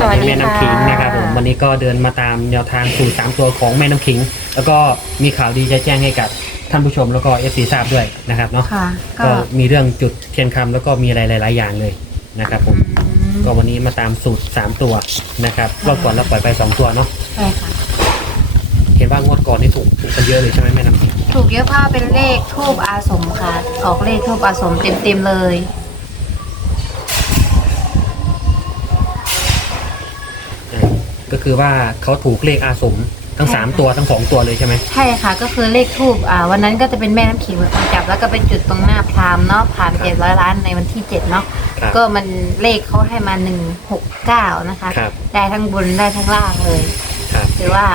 สวัสดีแม่น้ำขิงค่ะนะครับผมวันนี้ก็เดินมาตามแนวทางสูตรสามตัวของแม่น้ำขิง แล้วก็มีข่าวดีจะแจ้งให้กับท่านผู้ชมแล้วก็เอฟซีทราบด้วยนะครับเนาะค่ะก็ก็มีเรื่องจุดเทียนคำแล้วก็มีอะไรหลาย ๆ อย่างเลยนะครับผมอืมก็วันนี้มาตามสูตรสามตัวนะครับรอบก่อนเราปล่อยไปสองตัวเนาะใช่ค่ะ เห็นว่างวดก่อนนี่ถูกถูกกันเยอะเลยใช่ไหมแม่น้ำขิงถูกเยอะเพราะเป็นเลขทูบอาสมค่ะ ออกเลขทูบอาสมเต็มๆเลย อ่า ก็คือว่าเขาถูกเลขอาสมทั้งสามตัวทั้งสองตัวเลยใช่ไหมใช่ค่ะก็คือเลขทูบอ่าวันนั้นก็จะเป็นแม่น้ำขิงเป็นคนจับ แล้วก็เป็นจุดตรงหน้าพรามเนาะพรามเจ็ดร้อยล้านในวันที่เจ็ดเนาะครับก็มันเลขเขาให้มาหนึ่งหกเก้านะคะ ครับได้ทั้งบนได้ทั้งล่างเลยครับ หรือว่า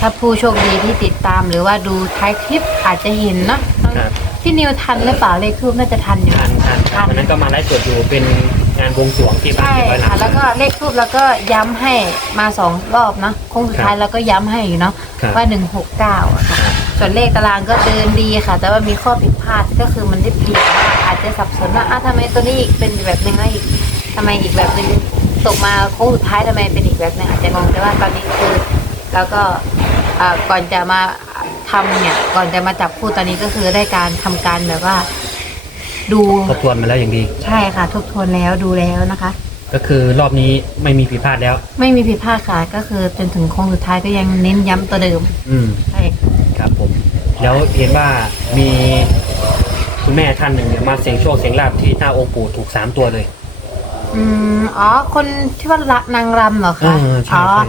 ถ้าผู้โชคดีที่ติดตามหรือว่าดูท้ายคลิปอาจจะเห็นเนาะครับ พี่นิวทันหรือเปล่าเลขทูบน่าจะทันอยู่ทันทันครับวันนั้นก็มาไลฟ์สดอยู่เป็น งานบวงสรวงที่บ้านใช่เจ็ดร้อยล้าค่ะนแล้วก็เลขทูบแล้วก็ย้ำให้มาสองรอบเนาะโค้งสุดท้ายแล้วก็ย้ำให้อยู่เนาะครับว่าหนึ่งหกเก้าอะค่ะ ส่วนเลขตารางก็เดินดีค่ะ แต่ว่ามีข้อผิดพลาดก็คือมันได้เปลี่ยนอาจจะสับสนว่าอ้าวทำไมตัวนี้อีกเป็นแบบหนึ่งแล้วอีกทำไมอีกแบบหนึ่งตกมาโค้งสุดท้ายทำไมเป็นอีกแบบหนึงอาจจะงงแต่ว่าตอนนี้คือ แล้วก็อ่าก่อนจะมาทำเนี่ยก่อนจะมาจับคู่ตอนนี้ก็คือได้การทำการแบบว่า ดูทบทวนมาแล้วอย่างดี ใช่ค่ะ ทบทวนแล้วดูแล้วนะคะ ก็คือรอบนี้ไม่มีผิดพลาดแล้ว ไม่มีผิดพลาดค่ะ ก็คือจนถึงโค้งสุดท้ายก็ยังเน้นย้ำตัวเดิม อืมใช่ค่ะครับผม แล้วเห็นว่ามีคุณแม่ท่านหนึ่งเนี่ยมาเสียงโชคเสียงลาบที่หน้าองค์ปู่ถูกสามตัวเลย อืมอ๋อ คนที่ว่าละนางรำเหรอเอคะอใช่อ๋อใช่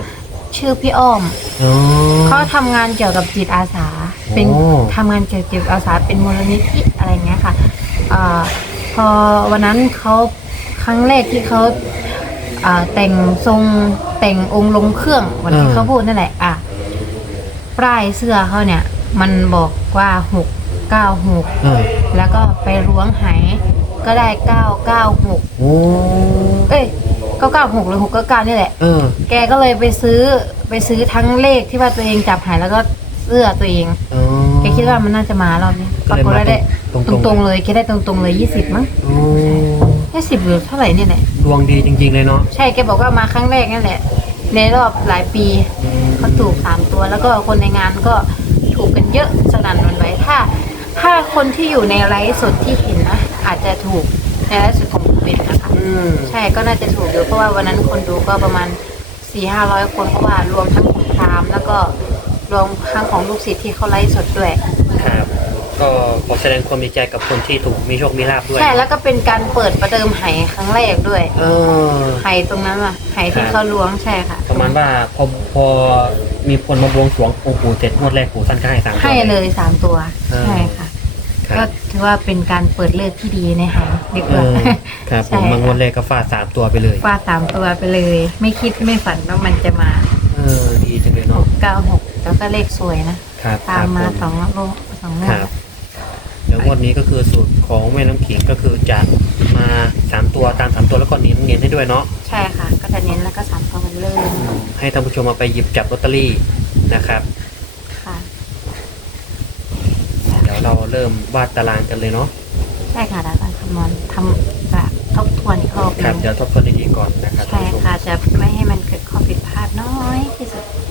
ชื่อพี่อ้อม อ๋อ เขาทำงานเกี่ยวกับจิตอาสา เป็นโอ้ ทำงานเกี่ยวกับจิตอาสาเป็นมูลนิธิอะไรเงี้ยค่ะ อ่าพอวันนั้นเขาครั้งแรกที่เขาอ่าแต่งทรงแต่งองค์ลงเครื่องวันที่เขาพูดนั่นแหละ อะปลายเสื้อเขาเนี่ย มันบอกว่าหกเก้าหกเออแล้วก็ไปล้วงไหก็ได้เก้าเก้าหกโอ้เอ้ยเก้าเก้าหกหรือหกเก้าเก้านี่แหละเออแกก็เลยไปซื้อไปซื้อทั้งเลขที่ว่าตัวเองจับหายแล้วก็เสื้อตัวเองอ๋อแกคิดว่ามันน่าจะมารอบนี้ปก็ราเลยกฏว่าได้มา ตตรงๆรงๆเลยแกได้ตรงๆเลยยี่สิบมั้งโอ้แค่สิบหรือเท่าไหร่เนี่ยแหละ ดวงดีจริง ๆ เลยเนาะใช่แกบอกว่ามาครั้งแรกนั่นแหละ ในรอบหลายปีอืมเขาถูกสามตัว แล้วก็คนในงานก็ถูกกันเยอะสนั่นหวันไหวถ้า ถ้าคนที่อยู่ในไลฟ์สดที่เห็นนะอาจจะถูกในไลฟ์สดของผมเป็นนะคะ อืมใช่ก็น่าจะถูกอยู่เพราะว่าวันนั้นคนดูก็ประมาณสี่ห้าร้อยคนเพราะว่ารวมทั้งของพราหมณ์แล้วก็รวมทั้งของลูกศิษย์ที่เขาไลฟ์สดด้วย ครับ ก็ขอแสดงความดีใจกับคนที่ถูกมีโชคมีลาบด้วย ใช่แล้วก็เป็นการเปิดประเดิมไหครั้งแรกด้วยเออ ไหตรงนั้นอะไหที่ครับเขาล้วงใช่ค่ะ ประมาณว่าพอพอมีคนมาบวงสรวงองค์ปู่เสร็จงวดแรกปู่ท่านก็ให้สามตัวให้เลยสามตัวเออใช่ค่ะครัก็บถือว่าเป็นการเปิดเลิกที่ดีในไหดีกเอว่าอครับผมใช่มางวดแรกก็ฟาดสามตัวไปเลยฟาดสามตัวไปเลย ไม่คิดไม่ฝันว่ามันจะมาเออดีจังเลยหเนาะกเก้าหกแล้วก็เลขสวยนะครับตามมาครับสองโลกสองงควดรับ แล้วงวดนี้ก็คือสูตรของแม่น้ำขิงก็คือจะมาสามตัวตามสามตัวแล้วก็เน้นเน้นให้ด้วยเนาะใช่ค่ะ ก็จะเน้นแล้วก็สามตัวมันเริ่มอืมให้ท่านผู้ชมมาไปหยิบจับลอตเตอรี่นะครับ ค่ะเดี๋ยวเราเริ่มวาดตารางกันเลยเนาะใช่ค่ะแล้วการคำนวณทำจะทบทวนอีกรอบหครับนึงเดี๋ยวทบทวนดีๆก่อนนะครับท่าใช่นผู้ชมค่ะจะไม่ให้มันเกิดข้อผิดพลาดน้อยที่สุดแล้ว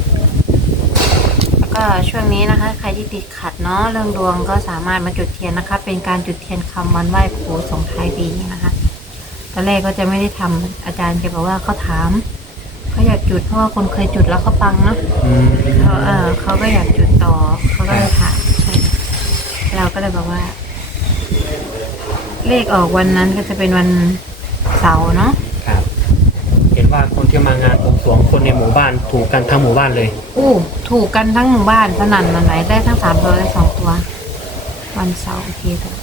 ก็ช่วงนี้นะคะ ใครที่ติดขัดเนาะเรื่องดวงก็สามารถมาจุดเทียนนะคะ เป็นการจุดเทียนคำวันไหว้ครูส่งท้ายปีนะคะตอนแรกก็จะไม่ได้ทำอาจารย์แกบอกว่าเขาถามเขาอยากจุดเพราะว่าคนเคยจุดแล้วเขาปังเนาะอืมเขาเออเขาก็อยากจุดต่อเขาก็เลยถามใช่เราก็เลยบอกว่า เลขออกวันนั้นก็จะเป็นวันเสาร์เนาะครับเห็น ว่าคนที่มางานบวงสรวงคนในหมู่บ้านถูกกันทั้งหมู่บ้านเลย อู้ถูกกันทั้งหมู่บ้านสนั่นมันไหนได้ทั้งสามตัวและสองตัว วันเสาร์โอเคถูก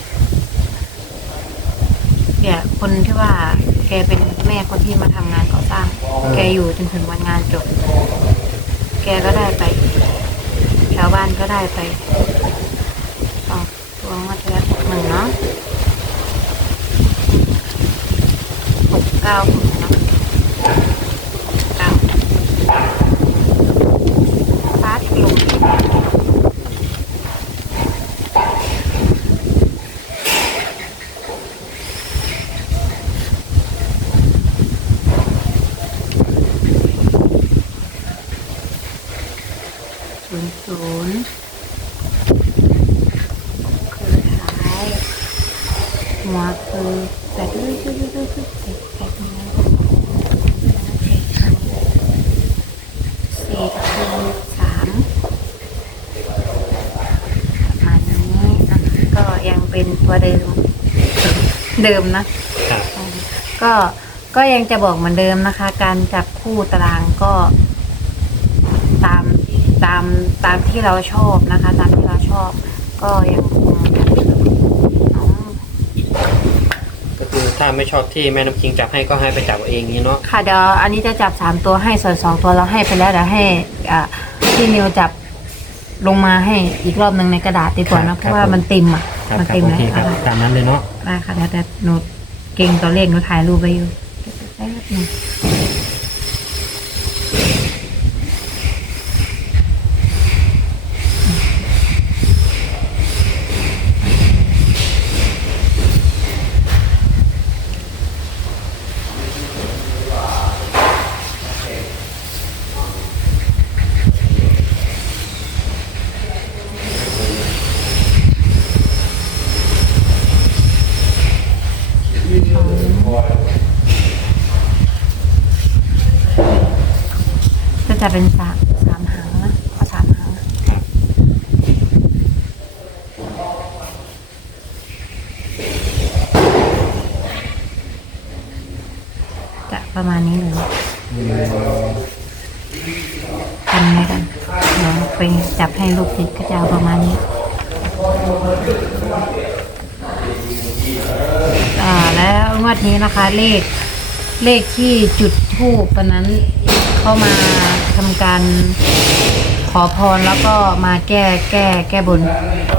เดี๋ยคนที่ว่า แกเป็นแม่คนที่มาทำงานก่อสร้าง แกอยู่จนถึงวันงานจบ แกก็ได้ไปชาวบ้านก็ได้ไปออกตัวมาทีละหนึ่งเนาะหกเก้าหกเนาะเก้าฟ้าถล่ม สี่คูณสามประมาณนี้อะก็ยังเป็นตัวเดิมเดิมนะ ครับก็ก็ยังจะบอกเหมือนเดิมนะคะ การจับคู่ตารางก็ ตามตามตามที่เราชอบนะคะ ตามที่เราชอบ ก็ยังคงอ๋อ ก็คือถ้า ไม่ชอบที่แม่น้ำคิงจับให้ก็ให้ไปจับเอาเองนี้เนาะค่ะเดี๋ยวอันนี้จะจับสามตัวให้ส่วนสองตัวเราให้ไปแล้วเดี๋ยวให้อ่าพี่นิวจับลงมาให้อีกรอบหนึ่งในกระดาษดีกว่าครันะบเพราะว่าครับผมมันเต็มอะครับมันครับเต็มโอแล้วเคครับอะตามนั้นเลยเนาะได้ค่ะแต่แต่หนูเก่งตัวเลขหนูถ่ายรูปไปอยู่แป๊บนึง จะเป็นสามสามหางนะเอสามหางครับจะประมาณนี้เลยทำไงกันเดี๋ยวไปจับให้ลูกศิษย์ก็จะเอาประมาณนี้อ่าแล้วงวดนี้นะคะ เลขเลขที่จุดทูปวันนั้นเข้ามา ทำการขอพรแล้วก็มาแก้แก้แก้บน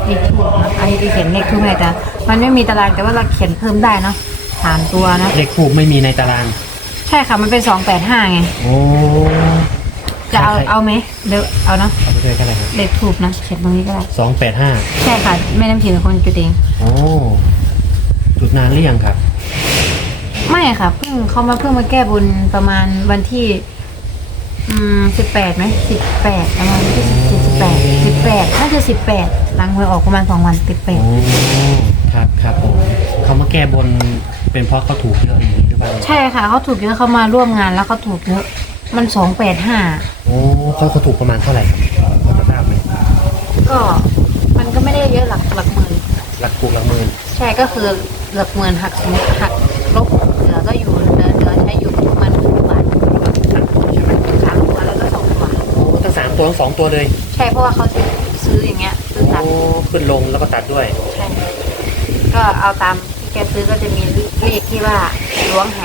เลขทูปนะอันนี้ที่เขียนเลขทูปให้แต่มันไม่มีตารางแต่ว่าเราเขียนเพิ่มได้เนาะสามตัวนะ เลขคู่ไม่มีในตาราง ใช่ค่ะมันเป็นสองแปดห้าไง โอ้จะเอาใช่เอาไหมเดี๋ยวเอาเนาะเอาไปด้วยก็ได้ครับเลขทูปนะเขียนตรงนี้ก็ได้สองแปดห้าใช่ค่ะแม่น้ำขิงเป็นคนจุดเองโอ้จุดนานหรือยังครับ ไม่ค่ะเพิ่งเขามาเพิ่งมาแก้บนประมาณวันที่ อืมสิบแปดไหมสิบแปดประมาณที่สิบสิบแปดสิบแปดน่าจะสิบแปดหลังหวยออกประมาณสองวันสิบแปโอ้ดครับครับผมเขามาแก้บนเป็นเพราะเขาถูกเยอะอย่างนี้หรือเปล่าใช่ค่ะเขาถูกเยอะเขามาร่วมงานแล้วเขาถูกเยอะ มันสองแปดห้าโอ้เขาเขาถูกประมาณเท่าไหร่ครับพอจะทราบไหมก็มันก็ไม่ได้เยอะหลักหลักหมื่นหลักถูกหลักหมื่นใช่ก็คือหลักหมื่นหักหักลบ ตัวทั้งสองตัวเลยใช่เพราะว่าเขาซื้ออย่างเงี้ยซื้อโอ้ตัดขึ้นลงแล้วก็ตัดด้วย ใช่ก็เอาตามที่แกซื้อก็จะมีเลขที่ว่าล้วงไห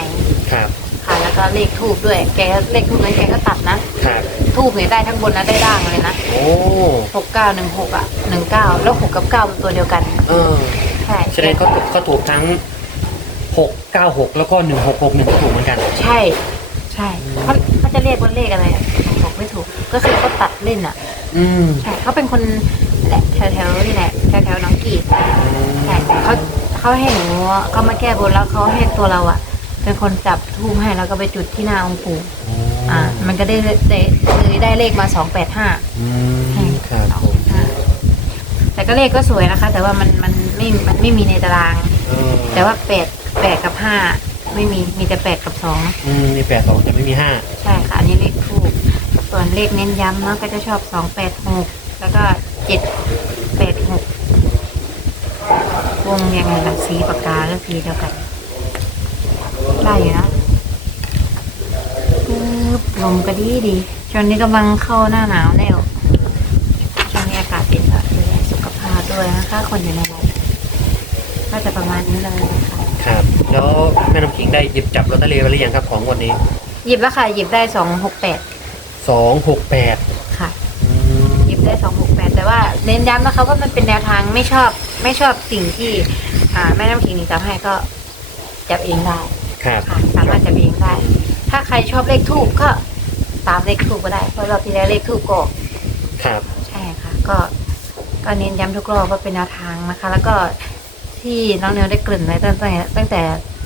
ครับ ค่ะ แล้วก็เลขทูบด้วยแกเลขทูบนั้นแกก็ตัดนะครับ ทูบเนี่ยได้ทั้งบนและได้ล่างเลยนะโอ้ หกเก้าหนึ่งหกอะหนึ่งเก้าแล้วหกกับเก้าเป็นตัวเดียวกัน เออใช่แสดงเขาถูกเขาถูกทั้งหกเก้าหกแล้วก็หนึ่งหกหกหนึ่งก็ถูกเหมือนกัน ใช่ ใช่เขาเขาจะเรียกว่าเลขอะไรอะบอก ไม่ถูก ก็คือเขาตัดเล่นอะอืมใช่เขาเป็นคนแหละแถวแถวๆนี่แหละแถวแถวๆหน้องกีดใช่เขาเขาให้หนูเขามาแก้บนแล้วเขาให้ตัวเราอะ เป็นคนจับทูบให้แล้วก็ไปจุดที่หน้าองค์ปู่โอ้อ่า มันก็ได้ได้เลยได้เลขมาสองแปดห้าอืมครับผมแต่ก็เลขก็สวยนะคะ แต่ว่ามันมันไม่มันไม่มีในตาราง เออแต่ว่าแปดแปดกับห้าไม่มีมีแต่แปดกับสองอืมมีแปดสองแต่ไม่มีห้าใช่ค่ะอันนี้เลขทูบ ส่วนเลขเน้นย้ำเนาะก็จะชอบสองแปดหกแล้วก็เจ็ดแปดหกวงยังไงล่ะสีปากกาก็สีเดียวกันได้อยู่นะปึ๊บลมก็ดีดีช่วงนี้กำลังเข้าหน้าหนาวแล้วช่วงนี้อากาศเป็นแบบดูแลสุขภาพด้วยนะคะคนอยู่ในไร่ก็จะประมาณนี้เลยนะคะครับแล้วแม่น้ำขิงได้หยิบจับลอตเตอรี่ไว้หรือยังครับของงวันนี้ หยิบแล้วค่ะ หยิบได้สองหกแปด สองหกแปดค่ะหยิบได้สองหกแปดแต่ว่าเน้นย้ำนะคะว่ามันเป็นแนวทางไม่ชอบไม่ชอบสิ่งที่ อ่าแม่น้ำขิงนี่จับให้ก็จับเองได้ครับค่ะสามารถจับเองได้ ถ้าใครชอบเลขทูบก็ตามเลขทูบก็ได้ เพราะเราที่แล้วเลขทูบก็ครับ ใช่ค่ะ ก็ก็เน้นย้ำทุกรอบว่าเป็นแนวทางนะคะ แล้วก็ที่น้องเนวได้เกริ่นไว้ตั้งแต่ตั้งแต่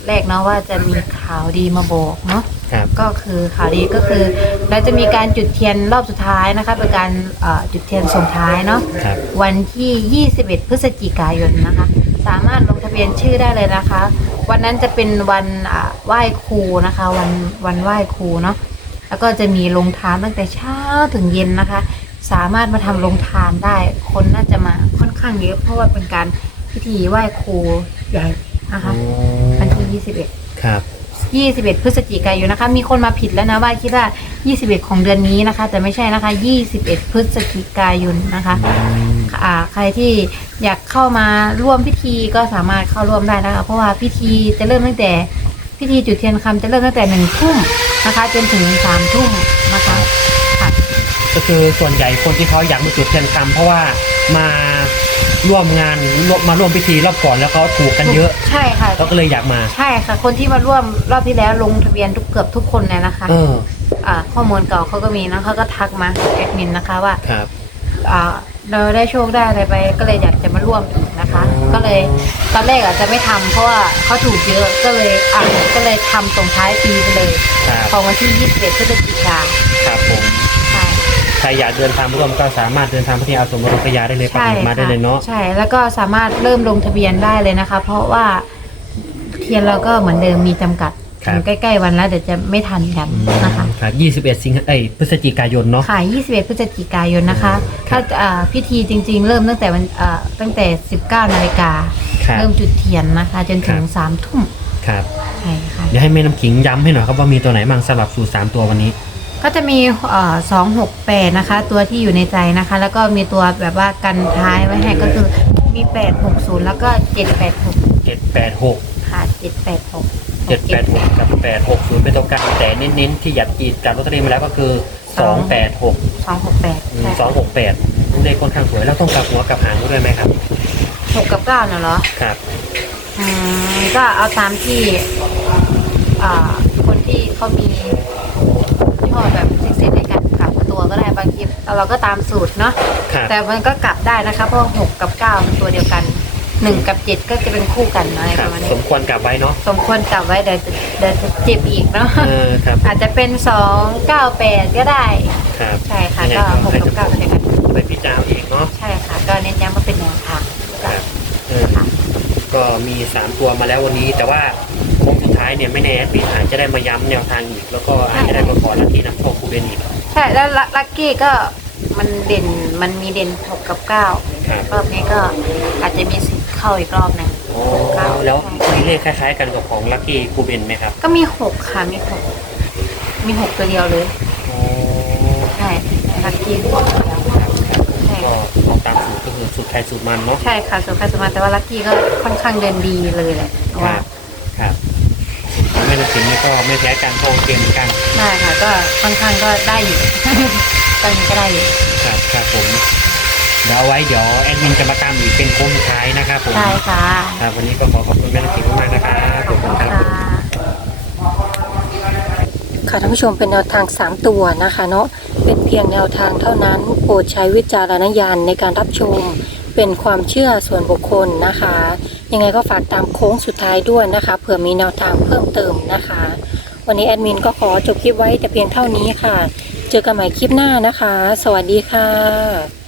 แรกเนาะว่าจะมีข่าวดีมาบอกเนาะ ครับ ก็คือข่าวดีก็คือเราจะมีการจุดเทียนรอบสุดท้ายนะคะเป็นการเอ่อจุดเทียนส่งท้ายเนาะครับ วันที่ 21 พฤศจิกายนนะคะ สามารถลงทะะเบียนชื่อได้เลยนะคะ วันนั้นจะเป็นวันอ่าไหว้ครูนะคะ วันวันไหว้ครูเนาะแล้วก็จะมีลงทานตั้งแต่เช้าถึงเย็นนะคะ สามารถมาทำลงทานได้ คนน่าจะมาค่อนข้างเยอะเพราะว่าเป็นการพิธีไหว้ครูใหญ่นะคะ วันที่ 21 ครับ 21 พฤศจิกายนนะคะ มีคนมาผิดแล้วนะว่าคิดว่า 21 ของเดือนนี้นะคะ แต่ไม่ใช่นะคะ 21 พฤศจิกายนนะคะอ่าใครที่อยากเข้ามาร่วมพิธีก็สามารถเข้าร่วมได้นะคะ เพราะว่าพิธีจะเริ่มตั้งแต่พิธีจุดเทียนคำจะเริ่มตั้งแต่หนึ่งทุ่มนะคะ จนถึงสามทุ่มนะคะค่ะก็คือส่วนใหญ่คนที่เขาอยากมาจุดเทียนคำเพราะว่ามา ร่วมงานร่วมมาร่วมพิธีรอบก่อนแล้วเขาถูกกันเยอะใช่ค่ะเขาก็เลยอยากมา ใช่ค่ะ คนที่มาร่วมรอบที่แล้วลงทะเบียนทุกเกือบทุกคนเลยนะคะเอออ่าข้อมูลเก่าเขาก็มีนะเขาก็ทักมาแอดมินนะคะว่าครับ อ่าเราได้โชคได้อะไรไป ก็เลยอยากจะมาร่วมอีกนะคะก็เลยตอนแรกอาจจะไม่ทำเพราะว่าเขาถูกเยอะก็เลยอะก็เลยทำส่งท้ายปีไปเลย ครับของวันที่ 21พฤศจิกาครับผม ใช่ใครอยากเดินทางร่วมก็สามารถเดินทางไปที่อาสมรพยาได้เลยปักใช่หมุดมาได้ค่ะเลยเนาะ ใช่แล้วก็สามารถเริ่มลงทะเบียนได้เลยนะคะ เพราะว่าเทียนเราก็เหมือนเดิมมีจำกัดถึงใกล้ๆวันแล้วเดี๋ยวจะไม่ทันกันนะคะครับ21 สิงหาเอ้ยพฤศจิกายนเนาะ ค่ะ21พฤศจิกายนนะคะครัถ้าบอ่าพิธีจริง ๆ เริ่มตั้งแต่วันอ่าตั้งแต่ 19นาฬิกาครับ เริ่มจุดเทียนนะคะ จนถึงครับ 3ทุ่มครับ ใช่ค่ะ เดี๋ยวให้แม่น้ำขิงย้ำให้หน่อยครับว่ามีตัวไหนบ้างสำหรับสูตรสามตัววันนี้ ก็จะมีสองหกแปดนะคะ ตัวที่อยู่ในใจนะคะ แล้วก็มีตัวแบบว่ากันท้ายไว้ให้ก็คือมีแปดหกศูนย์แล้วก็เจ็ดแปดหก786ค่ะเจ็ดแปดหก786กับ860เป็นตัวกันแต่เน้นๆที่หยัดกีดกับลอตเตอรี่มาแล้วก็คือ286สองหกแปดอืม268เลขค่อนข้างสวยแล้วต้องกลับหัวกลับหางด้วยไหมครับหกกับเก้าน่ะเหรอครับอืมก็เอาตามที่อ่าคนที่เขามี ชอบแบบเซ็กๆในการกลับตัวก็ได้บางทีเราก็ตามสูตรเนาะครับแต่มันก็กลับได้นะคะเพราะหกกับเก้ามันตัวเดียวกันหนึ่งกับเจ็ดก็จะเป็นคู่กันอะไรคปรับระมาณนี้สมควรกลับไว้เนาะสมควรกลับไว้เดี๋ยวจะเดี๋ยวจะเจ็บอีกเนาะเออครับอาจจะเป็นสองเก้าแปดก็ได้ ครับใช่ค่ะยังไงก็หกให้กับเก้าทุกเดียวกันคนไปพิจารณาเองเนาะใช่ค่ะ ก็เน้นย้ำว่าเป็นแนวทางครับเออก็มีสามตัวมาแล้ววันนี้ แต่ว่าโค้งสุดท้าย เนี่ยไม่แน่ปีอาจจะได้มาย้ำแนวทางอีก แล้วก็อาจจะได้มาขอลัทธินำโชคคูเบนอีกใช่แล้วลัลักกี้ก็มันเด่นมันมีเด่นหกกับเก้าครับรอบนี้ก็อาจจะมีสิทธิ์เข้าอีกรอบหนึ่งโอ้หกเก้าแล้วมีเลขคล้าย ๆ กันกับของลัคกี้คูเบนไหมครับก็มีหกค่ะมีหกมีหกตัวเดียวเลยโอ้ใช่ลักกี้หกตัวเดียวใช่ก็ออกตามสูตรก็คือสูตรใครสูตรมันเนาะ ใช่ค่ะสุดท้ายสุดมาแต่ว่าลักกี้ก็ค่อนข้างเดินดีเลยแหละเพราะคว่ารับครับแม่น สิงห์นี่ก็ไม่แพ้การทองเกมเหมือนกันได้ค่ะก็ค่อนข้างก็ได้อยู่ ตอนนี้ก็ได้อยู่ครับครับผมเดี๋ยวเอาไว้เดี๋ยวแอดมินจะมาตามอีกเป็นโค้งสุดท้ายนะครับผม ได้ค่ะครับวันนี้ก็ขอขอบคุณแม่นสิงห์มากๆนะครับขอบคุณครับค่ะค่ะท่านผู้ชมเป็นแนวทาง 3 ตัวนะคะเนาะเป็นเพียงแนวทางเท่านั้นโปรดใช้วิจารณญาณในการรับชมเป็นความเชื่อส่วนบุคคลนะคะ ยังไงก็ฝากตามโค้งสุดท้ายด้วยนะคะเผื่อมีแนวทางเพิ่มเติมนะคะ วันนี้แอดมินก็ขอจบคลิปไว้แต่เพียงเท่านี้ค่ะ เจอกันใหม่คลิปหน้านะคะ สวัสดีค่ะ